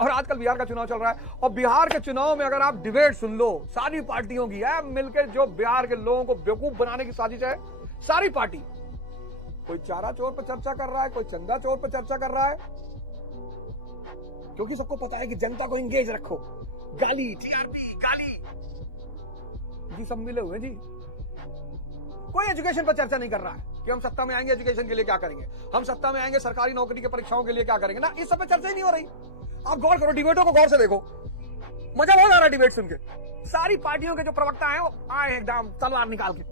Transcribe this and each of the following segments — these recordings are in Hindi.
और आजकल बिहार का चुनाव चल रहा है, और बिहार के चुनाव में अगर आप डिबेट सुन लो सारी पार्टियों की है मिलकर, जो बिहार के लोगों को बेवकूफ बनाने की साजिश है सारी पार्टी। कोई चारा चोर पर चर्चा कर रहा है, कोई चंदा चोर पर चर्चा कर रहा है, क्योंकि सबको पता है कि जनता को इंगेज रखो। गाली, टीआरपी, गाली, जी सब मिले हुए जी। कोई एजुकेशन पर चर्चा नहीं कर रहा है कि हम सत्ता में आएंगे एजुकेशन के लिए क्या करेंगे, हम सत्ता में आएंगे सरकारी नौकरी की परीक्षाओं के लिए क्या करेंगे ना, इस सब पे चर्चा ही नहीं हो रही। आप गौर करो, डिबेटों को गौर से देखो, मजा बहुत आ रहा है डिबेट सुन के। सारी पार्टियों के जो प्रवक्ता हैं वो आए एकदम तलवार निकाल के,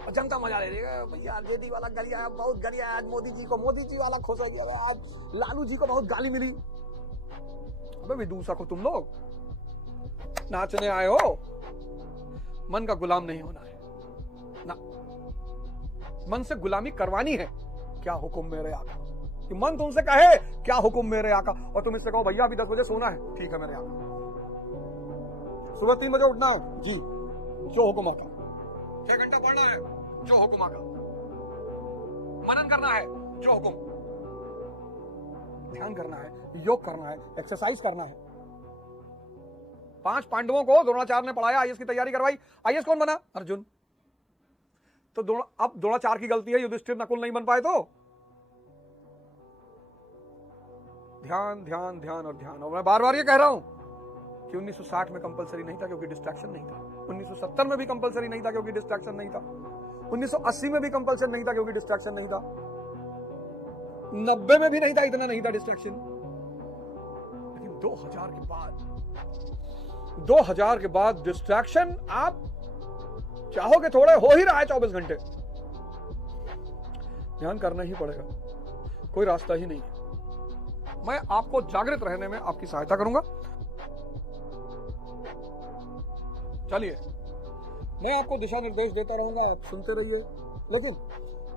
और जनता मजा ले रही है। भैया जेडी वाला गाली आया, बहुत गाली आया आज मोदी जी को, मोदी जी वाला खुश हो गया, आज लालू जी को बहुत गाली मिली। अबे विदूषक हो तुम लोग, नाचने आए हो, मन का गुलाम नहीं होना है ना, मन से गुलामी करवानी है। क्या हुक्म मेरे आका, कि मन तुमसे कहे क्या हुक्म मेरे आका, और तुम इससे कहो भैया अभी 10 बजे सोना है, ठीक है मेरे आका, सुबह 3 बजे उठना है जी, जो हुक्म आका, 6 घंटा पढ़ना है, जो हुक्म आका, मनन करना है, जो हुक्म, ध्यान करना है, योग करना है, एक्सरसाइज करना है। 5 पांडवों को द्रोणाचार्य ने पढ़ाया, आईएएस की तैयारी करवाई। आईएएस कौन बना? अर्जुन। तो अब द्रोणाचार्य की गलती है युधिष्ठिर नकुल नहीं बन पाए। तो ध्यान ध्यान ध्यान और ध्यान। और मैं बार बार ये कह रहा हूं कि 1960 में कंपलसरी नहीं था क्योंकि डिस्ट्रैक्शन नहीं था, 1970 में भी कंपलसरी नहीं था क्योंकि डिस्ट्रैक्शन नहीं था, 1980 में भी कंपलसरी नहीं था क्योंकि डिस्ट्रैक्शन नहीं था, 90 में भी नहीं था, इतना नहीं था डिस्ट्रैक्शन। लेकिन 2000 के बाद डिस्ट्रैक्शन आप चाहोगे थोड़े हो ही रहा है 24 घंटे। ध्यान करना ही पड़ेगा, कोई रास्ता ही नहीं है। मैं आपको जागृत रहने में आपकी सहायता करूंगा। चलिए, मैं आपको दिशा निर्देश देता रहूंगा, आप सुनते रहिए, लेकिन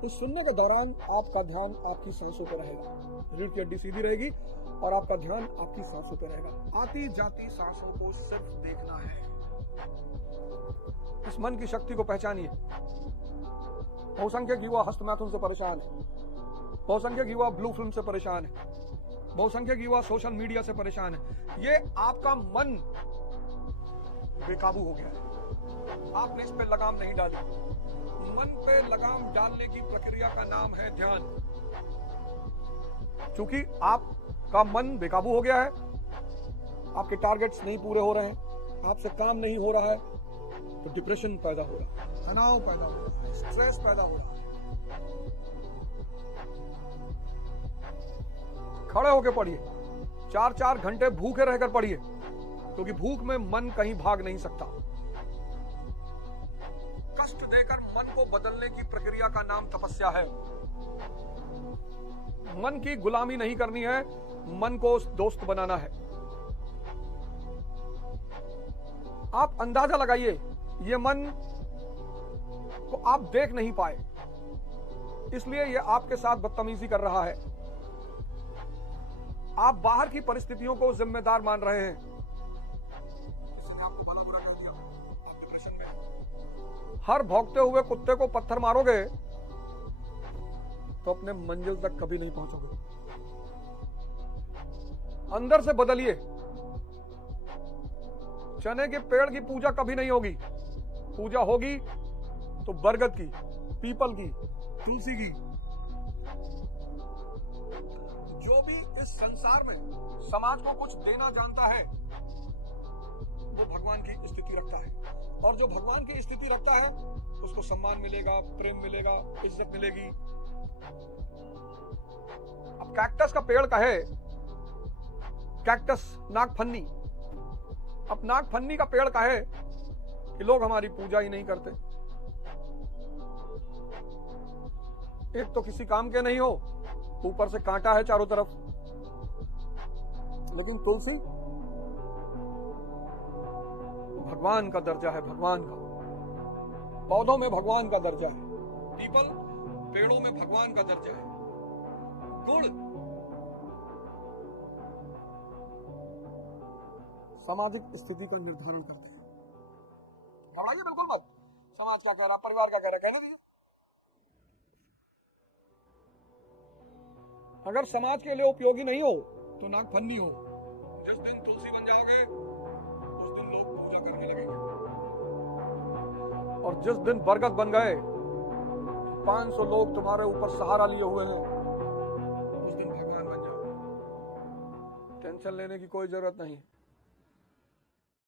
इस सुनने के दौरान आपका ध्यान आपकी सांसों पर रहेगा। रीढ़ की हड्डी सीधी रहेगी और आपका ध्यान आपकी सांसों पर रहेगा। आती जाती सांसों को सिर्फ देखना है। इस मन की शक्ति को पहचानिए। बहुसंख्यक युवा हस्तमैथुन से परेशान है, बहुसंख्यक युवा ब्लू फिल्म से परेशान है, बहुसंख्यक युवा सोशल मीडिया से परेशान है। ये आपका मन बेकाबू हो गया है, आपने इस पे लगाम नहीं डाली। मन पे लगाम डालने की प्रक्रिया का नाम है ध्यान। क्योंकि आपका मन बेकाबू हो गया है, आपके टारगेट्स नहीं पूरे हो रहे हैं, आपसे काम नहीं हो रहा है, तो डिप्रेशन पैदा हो रहा है, तनाव पैदा हो रहा है, स्ट्रेस पैदा हो रहा है। खड़े होकर पढ़िए, 4-4 घंटे भूखे रहकर पढ़िए, क्योंकि भूख में मन कहीं भाग नहीं सकता। कष्ट देकर मन को बदलने की प्रक्रिया का नाम तपस्या है। मन की गुलामी नहीं करनी है, मन को दोस्त बनाना है। आप अंदाजा लगाइए, ये मन को आप देख नहीं पाए, इसलिए ये आपके साथ बदतमीजी कर रहा है। आप बाहर की परिस्थितियों को जिम्मेदार मान रहे हैं। आपको भला बुरा कह दिया, आप डिप्रेशन में। हर भौंकते हुए कुत्ते को पत्थर मारोगे तो अपने मंजिल तक कभी नहीं पहुंचोगे। अंदर से बदलिए। चने के पेड़ की पूजा कभी नहीं होगी, पूजा होगी तो बरगद की, पीपल की, तुलसी की। जो भी इस संसार में समाज को कुछ देना जानता है वो भगवान की स्थिति रखता है, और जो भगवान की स्थिति रखता है उसको सम्मान मिलेगा, प्रेम मिलेगा, इज्जत मिलेगी। अब कैक्टस का पेड़ कहे, कैक्टस नागफन्नी, अब नागफन्नी का पेड़ कहे कि लोग हमारी पूजा ही नहीं करते, एक तो किसी काम के नहीं हो, ऊपर से कांटा है चारों तरफ। लेकिन तुलसी भगवान का दर्जा है, भगवान का। पौधों में भगवान का दर्जा है, पीपल पेड़ों में भगवान का दर्जा है। गुड़ सामाजिक स्थिति का निर्धारण करते हैं। घबराइए बिल्कुल मत, समाज क्या कह रहा, परिवार क्या कह रहा, कहने दीजिए। अगर समाज के लिए उपयोगी नहीं हो तो नागफन्नी हो, जिस दिन तुलसी बन जाओगे उस दिन लोग पूजा करने लगेंगे, और जिस दिन बरगद बन गए 500 लोग तुम्हारे ऊपर सहारा लिए हुए हैं, उस दिन भगवान बन जाओ। टेंशन लेने की कोई जरूरत नहीं।